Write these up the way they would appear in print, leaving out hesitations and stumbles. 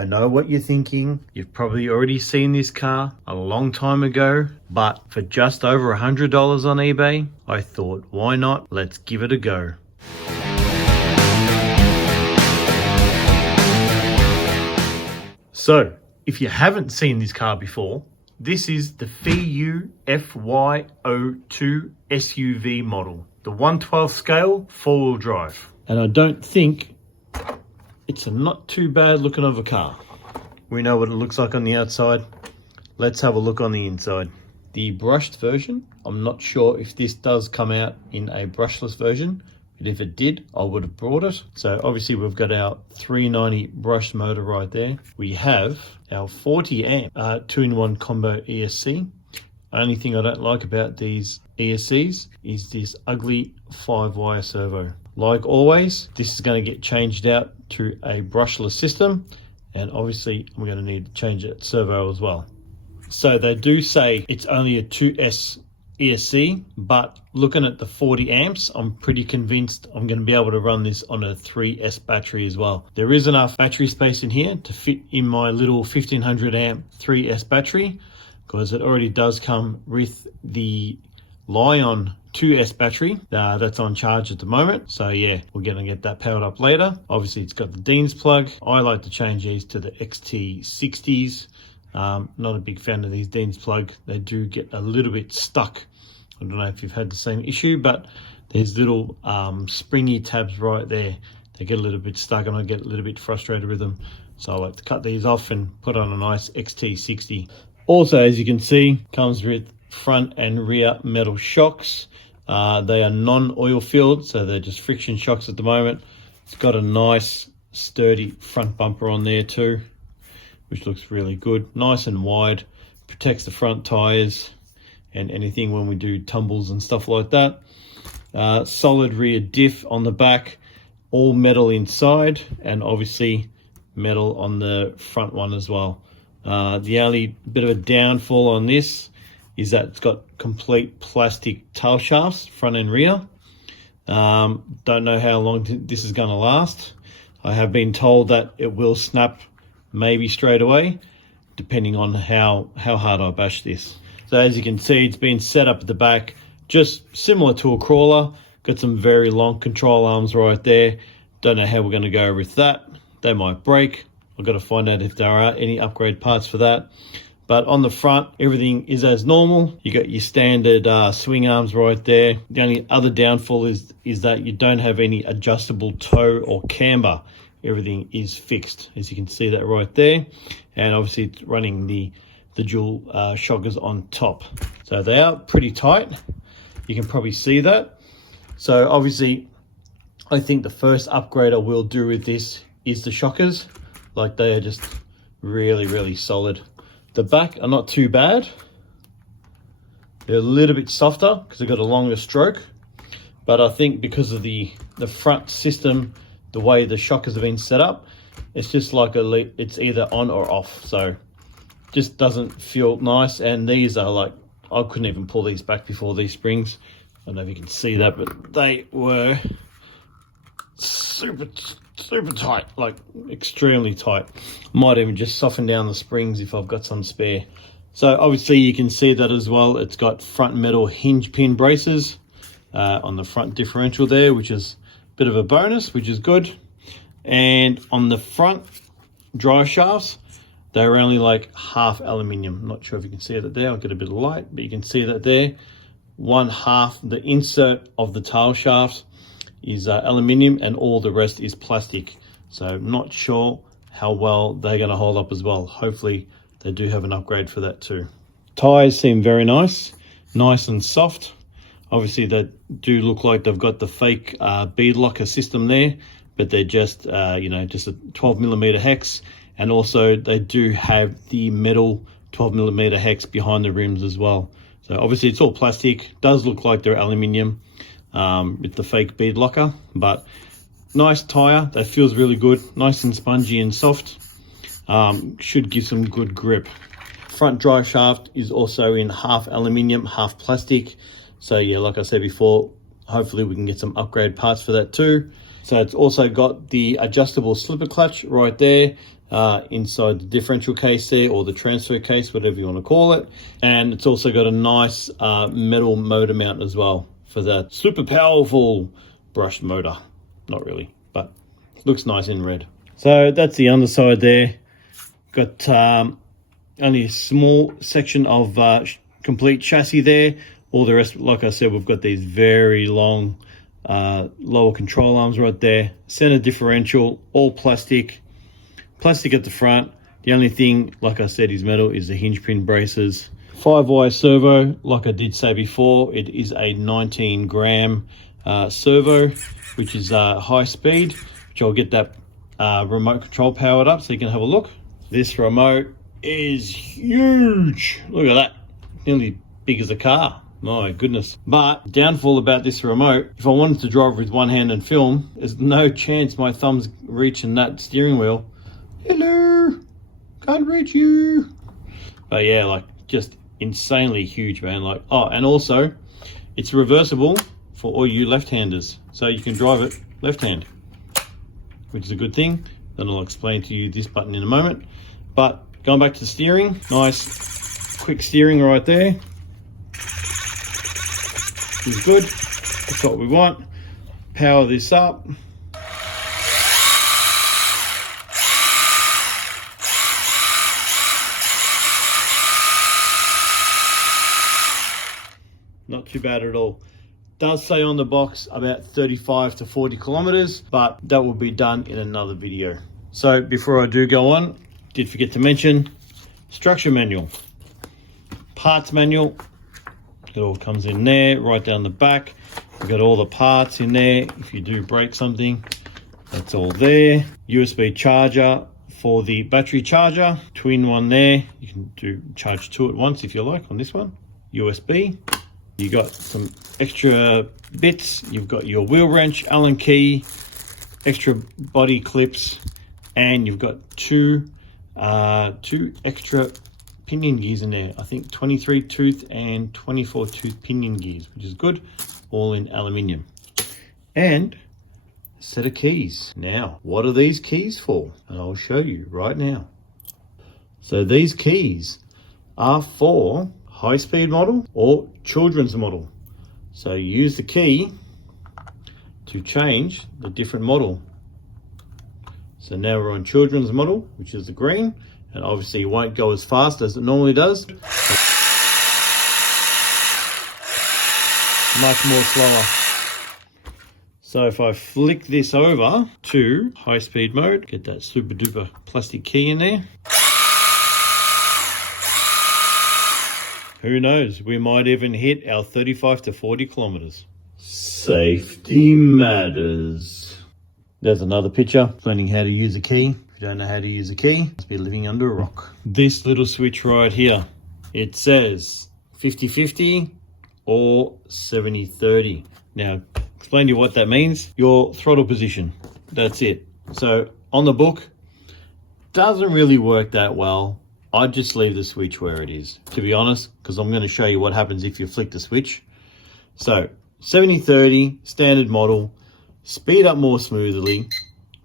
I know what you're thinking. You've probably already seen this car a long time ago, but for just over $100 on eBay, I thought, why not? Let's give it a go. So, if you haven't seen this car before, this is the Feiyue FY-02 SUV model. The 1/12 scale, 4-wheel drive. And I don't think it's a not too bad looking of a car. We know what it looks like on the outside. Let's have a look on the inside. The brushed version, I'm not sure if this does come out in a brushless version, but if it did, I would have brought it. So obviously we've got our 390 brushed motor right there. We have our 40 amp 2-in-1 combo ESC. Only thing I don't like about these ESCs is this ugly 5-wire servo. Like always, this is going to get changed out to a brushless system, and obviously I'm going to need to change that servo as well. So they do say it's only a 2S ESC, but looking at the 40 amps, I'm pretty convinced I'm going to be able to run this on a 3S battery as well. There is enough battery space in here to fit in my little 1500 amp 3S battery, because it already does come with the Lion 2S battery that's on charge at the moment. So yeah, we're going to get that powered up later. Obviously it's got the Dean's plug. I like to change these to the XT60s. Not a big fan of these Dean's plug. They do get a little bit stuck. I don't know if you've had the same issue, but there's little springy tabs right there. They get a little bit stuck and I get a little bit frustrated with them. So I like to cut these off and put on a nice XT60. Also, as you can see, comes with front and rear metal shocks. They are non-oil filled, so they're just friction shocks at the moment. It's got a nice sturdy front bumper on there too, which looks really good. Nice and wide, protects the front tires and anything when we do tumbles and stuff like that. Solid rear diff on the back, all metal inside, and obviously metal on the front one as well. The only bit of a downfall on this is that it's got complete plastic tail shafts, front and rear. Don't know how long this is going to last. I have been told that it will snap maybe straight away, depending on how hard I bash this. So as you can see, it's been set up at the back, just similar to a crawler. Got some very long control arms right there. Don't know how we're going to go with that. They might break. I've got to find out if there are any upgrade parts for that. But on the front, everything is as normal. You got your standard swing arms right there. The only other downfall is that you don't have any adjustable toe or camber. Everything is fixed, as you can see that right there. And obviously it's running the dual shockers on top. So they are pretty tight. You can probably see that. So obviously, I think the first upgrade I will do with this is the shockers. Like, they are just really, really solid. The back are not too bad. They're a little bit softer because they've got a longer stroke. But I think because of the front system, the way the shockers have been set up, it's just like it's either on or off. So just doesn't feel nice. And these are like, I couldn't even pull these back before these springs. I don't know if you can see that, but they were super tight, like extremely tight. Might even just soften down the springs if I've got some spare. So obviously you can see that as well. It's got front metal hinge pin braces on the front differential there, which is a bit of a bonus, which is good. And on the front drive shafts, they're only like half aluminium. Not sure if you can see that there. I'll get a bit of light, but you can see that there. One half, the insert of the tail shafts is aluminium, and all the rest is plastic. So not sure how well they're going to hold up as well. Hopefully they do have an upgrade for that too. Tires seem very nice and soft. Obviously they do look like they've got the fake bead locker system there, but they're just just a 12mm hex, and also they do have the metal 12mm hex behind the rims as well. So obviously it's all plastic. Does look like they're aluminium with the fake bead locker, but nice tire. That feels really good, nice and spongy and soft. Should give some good grip. Front drive shaft is also in half aluminium, half plastic. So yeah, like I said before, hopefully we can get some upgrade parts for that too. So it's also got the adjustable slipper clutch right there inside the differential case there, or the transfer case, whatever you want to call it. And it's also got a nice metal motor mount as well for that super powerful brushed motor. Not really, but looks nice in red. So that's the underside there. Got only a small section of complete chassis there. All the rest, like I said, we've got these very long lower control arms right there. Center differential, all plastic. Plastic at the front. The only thing, like I said, is metal, is the hinge pin braces. 5-wire servo, like I did say before, it is a 19 gram servo, which is high speed, which I'll get that remote control powered up so you can have a look. This remote is huge. Look at that, nearly big as a car. My goodness. But downfall about this remote, if I wanted to drive with one hand and film, there's no chance my thumb's reaching that steering wheel. Hello, can't reach you. But yeah, like just insanely huge, man. Like, oh, and also it's reversible for all you left-handers, so you can drive it left hand, which is a good thing. Then I'll explain to you this button in a moment. But going back to the steering, nice quick steering right there is good. That's what we want. Power this up. Not too bad at all. Does say on the box about 35 to 40 kilometers, but that will be done in another video. So before I do go on, did forget to mention structure manual, parts manual. It all comes in there, right down the back. We've got all the parts in there. If you do break something, that's all there. USB charger for the battery charger, twin one there. You can do charge two at once if you like on this one. USB. You got some extra bits. You've got your wheel wrench, Allen key, extra body clips, and you've got two extra pinion gears in there. I think 23 tooth and 24 tooth pinion gears, which is good, all in aluminium. And a set of keys. Now, what are these keys for? And I'll show you right now. So these keys are for high-speed model or children's model. So you use the key to change the different model. So now we're on children's model, which is the green, and obviously it won't go as fast as it normally does. Much more slower. So if I flick this over to high-speed mode, get that super duper plastic key in there. Who knows, we might even hit our 35 to 40 kilometers. Safety matters. There's another picture explaining how to use a key. If you don't know how to use a key, must be living under a rock. This little switch right here, it says 50-50 or 70-30. Now, explain to you what that means. Your throttle position, that's it. So on the book, doesn't really work that well. I'd just leave the switch where it is, to be honest, because I'm going to show you what happens if you flick the switch. So 70-30, standard model, speed up more smoothly,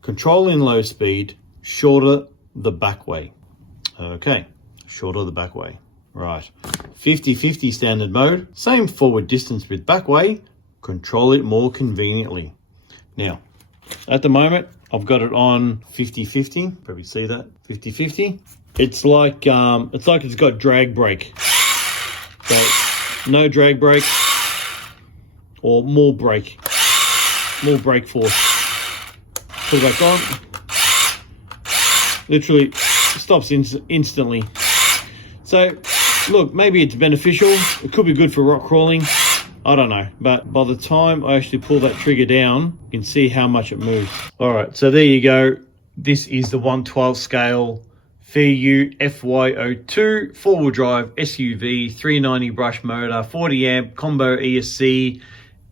control in low speed, shorter the back way. Okay, shorter the back way. Right, 50-50 standard mode, same forward distance with back way, control it more conveniently. Now, at the moment, I've got it on 50-50, probably see that, 50-50. It's like it's got drag brake. So no drag brake or more brake force. Put it back on. Literally stops instantly. So look, maybe it's beneficial. It could be good for rock crawling. I don't know. But by the time I actually pull that trigger down, you can see how much it moves. All right, so there you go. This is the 1/12 scale Feiyue FY-02 four-wheel drive SUV, 390 brush motor, 40 amp combo ESC,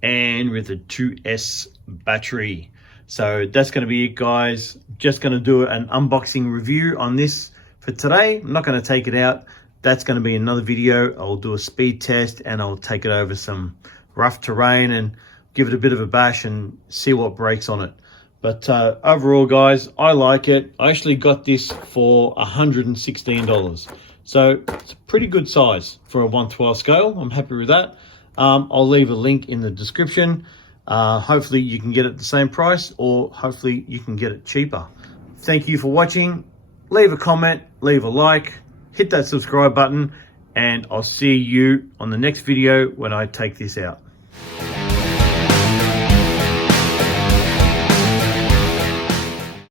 and with a 2S battery. So that's going to be it, guys. Just going to do an unboxing review on this for today. I'm not going to take it out. That's going to be another video. I'll do a speed test and I'll take it over some rough terrain and give it a bit of a bash and see what breaks on it. But overall, guys, I like it. I actually got this for $116. So it's a pretty good size for a 1/12 scale. I'm happy with that. I'll leave a link in the description. Hopefully you can get it at the same price, or hopefully you can get it cheaper. Thank you for watching. Leave a comment, leave a like, hit that subscribe button, and I'll see you on the next video when I take this out.